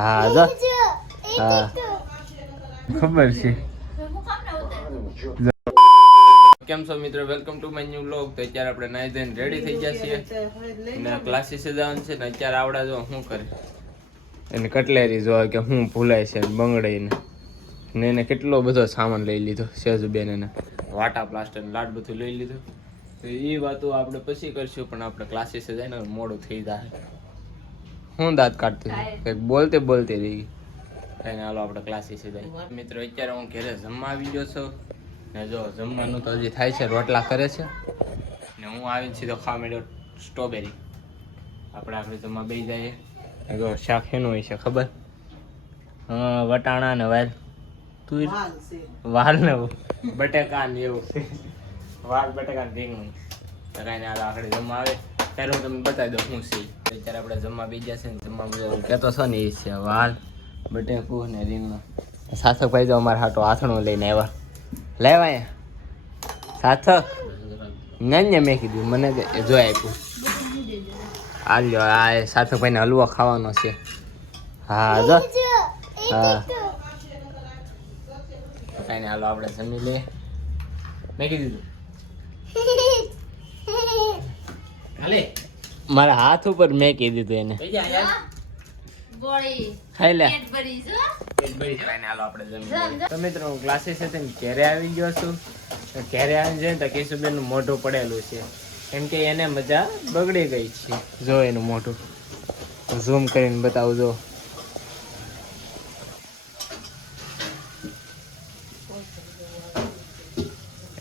હા જો હા ખબર છે. કેમ છો મિત્રો, welcome to my new vlog. તો અત્યારે આપણે નાઈ ધોઈને રેડી થઈ ગયા છીએ અને ક્લાસીસ જવાનું છે ને અત્યારે આવડા જો શું કરે એને કટલેરી જોવા કે હું ભૂલાય છે બંગડીને ને એને કેટલો બધો સામાન લઈ લીધો સેજુબેન એને વાટા પ્લાસ્ટર લાડ બધું લઈ લીધું. તો એ વાતો આપણે પછી કરશું પણ આપણે ક્લાસીસ જાય ને મોડું થઈ જાય. હું દાંત કાઢતી કંઈક બોલતે રહી કઈ હાલો આપણે ક્લાસીસ જાય. મિત્રો અત્યારે હું ઘરે જમવા આવી ગયો છું ને જો જમવાનું તો હજી થાય છે, રોટલા કરે છે ને હું આવીને સીધો ખાવા માંડ્યો સ્ટ્રોબેરી. આપણે જમવા બેસી જઈએ. જો શાક એનું હોય છે ખબર? હા વટાણા ને વાલ તું વાલ ને બટેકા ને એવું છે. વાલ બટેકા ને રીંગણ તો કાંઈ હાલ આખરે જમવા આવે ત્યારે હું તમને બતાવી દઉં શું છે. અત્યારે આપણે જમવા બેસી જશે ને જમવા કહેતો છો ને એ છે વાલ બટેકું ને રીંગણ. સાસક ભાઈ તો અમારા હાટો આથણું લઈને આવ્યા. લેવાય સાર્થક ને મેં કીધું મને જો આપ્યું આ લ્યો આ સાર્થક ભાઈને હલવો ખાવાનો છે. હા જો હા કાંઈ હાલો આપણે જમી લઈએ. મેં કીધું મારા હાથ ઉપર મેં કીધું હતું એને ખાઈ લે. તો મિત્રો હું ક્લાસીસ હતી ને ઘેરે આવી ગયો છું. ઘેરે આવીને જોઈએ તો કેશુબેન નું મોઢું પડેલું છે કેમ કે એને મજા બગડી ગઈ છે. જો એનું મોઢું ઝૂમ કરીને બતાવું. જો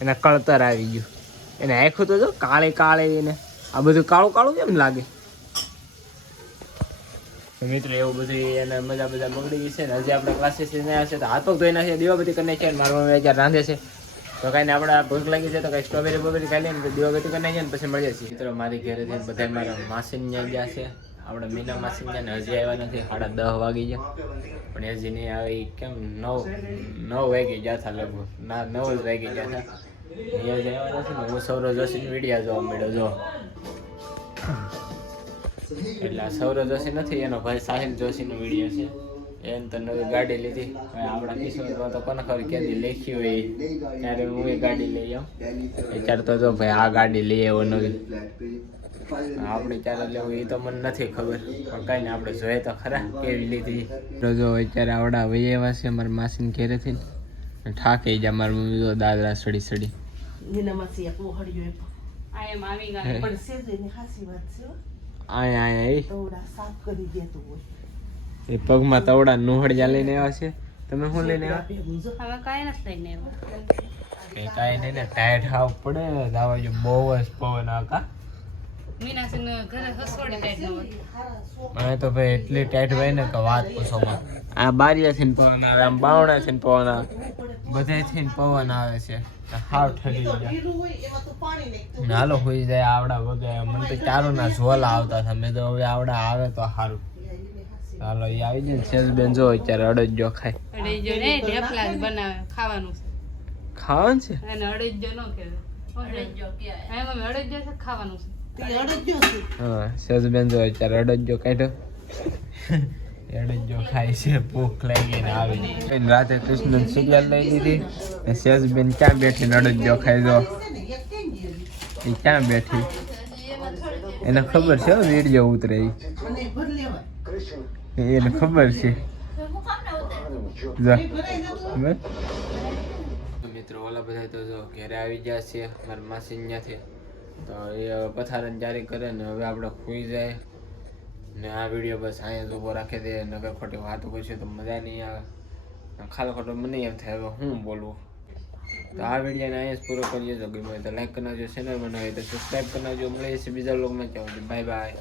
એને કળતર આવી ગયું. એને આખું તો જો કાળી કાળી એને આ બધું કાળું કાળું કેમ લાગે? મિત્રો એવું બધું એને મજા બગડી ગઈ છે ને હજી આપણે ક્લાસીસ આવ્યા છે તો હાથ પગ ધોઈ નાખીએ દીવાબત્તી કરી નાખીએ. મારા મમ્મી અત્યારે રાંધે છે તો કાંઈ આપણે ભૂખ લાગી છે તો કાંઈ સ્ટ્રોબેરી બોબેરી ખાઈ લઈએ ને દીવાબત્તી કરી નાખીએ ને પછી મળીએ છીએ. મિત્રો મારી ઘરે જઈને બધા મારા માસી ત્યાં ગયા છે. આપણે મીના માસી ગયા ને હજી આવ્યા નથી. 10:30 વાગી ગયા પણ હજી નહીં આવે. કેમ 9 વાગી ગયા હતા લગભગ ના 9 જ વાગી ગયા હતા. હજી આવ્યા નથી ને હું સૌરવ જોશીની વિડીયા જોવા મળ્યો. જો એટલે સૌરવ જોશી નથી એનો ભાઈ સાહિલ જોશીનો વિડીયો છે. એને તો નવી ગાડી લીધી. આપણા કિશોરમાં તો કોને ખબર ક્યાંથી લેખી હોય ત્યારે હું એ ગાડી લઈ આવું. અત્યારે તો જો ભાઈ આ ગાડી લઈ આવ્યો નવી. આપણે ત્યારે લેવું એ તો મને નથી ખબર પણ કાંઈ ને આપણે જોઈએ તો ખરા કેવી લીધી. જો અત્યારે આવડા વહી એવા છે અમારા માસીને ઘેરેથી ઠાકી જાય. મારી મમ્મી તો દાદરા સડી એ પગમાં તવડા નુહળિયા લઈને આવ્યા છે. તમે શું લઈને આવ્યા? કાંઈ નહીં ને ટાયર હાવ પડે દાવા જો બહુ જ પવન આવતા. મને તો ભાઈ એટલી ટાઈટ હોય ને કે વાત પૂછોમાં. આ બારીયાથી પવન આવે, આમ બાવણાથી પવન આવે, બધાથી પવન આવે છે. હાવ ઠરી ગયા. હાલો હોઈ જાય આવડા વગર. મને તો ચારો ના ઝોલા આવતા હતા. મેં તો હવે આવડા આવે તો સારું. હાલો એ આવી જાય ને સેજબેન જો અત્યારે અડદજો ખાય. ખાવાનું છે હા સેજબેન જો અત્યારે અડદજો કાઢ્યો. અડદજો ખાય છે. ભૂખ લાગી ને આવી રાતે કૃષ્ણ સિરિયલ લઈ લીધી. સેજબેન ક્યાં બેઠી ને અડદજો ખાઈ. જો એ ક્યાં બેઠી એને ખબર છે વિડીયો ઉતરે એને ખબર છે. મિત્રો ઓલા બધા તો જો ઘરે આવી ગયા છે મારા માસી ત્યાંથી. તો એ પથારણ જારી કરે ને હવે આપણે ખુઈ જાય ને આ વિડીયો બસ અહીંયા જ ઊભો રાખી દે. નગર ખોટી વાતો કરશે તો મજા નહીં આવે. ખાલી ખોટો મને એમ થાય હવે હું બોલવું. તો આ વિડીયોને અહીંયા જ પૂરો કરીએ. તો ગમે તો લાઈક કરી નાખજો, ચેનલ બનાવી તો સબસ્ક્રાઈબ કરી નાખજો. મળીએ છીએ બીજા લોગમાં. Bye bye.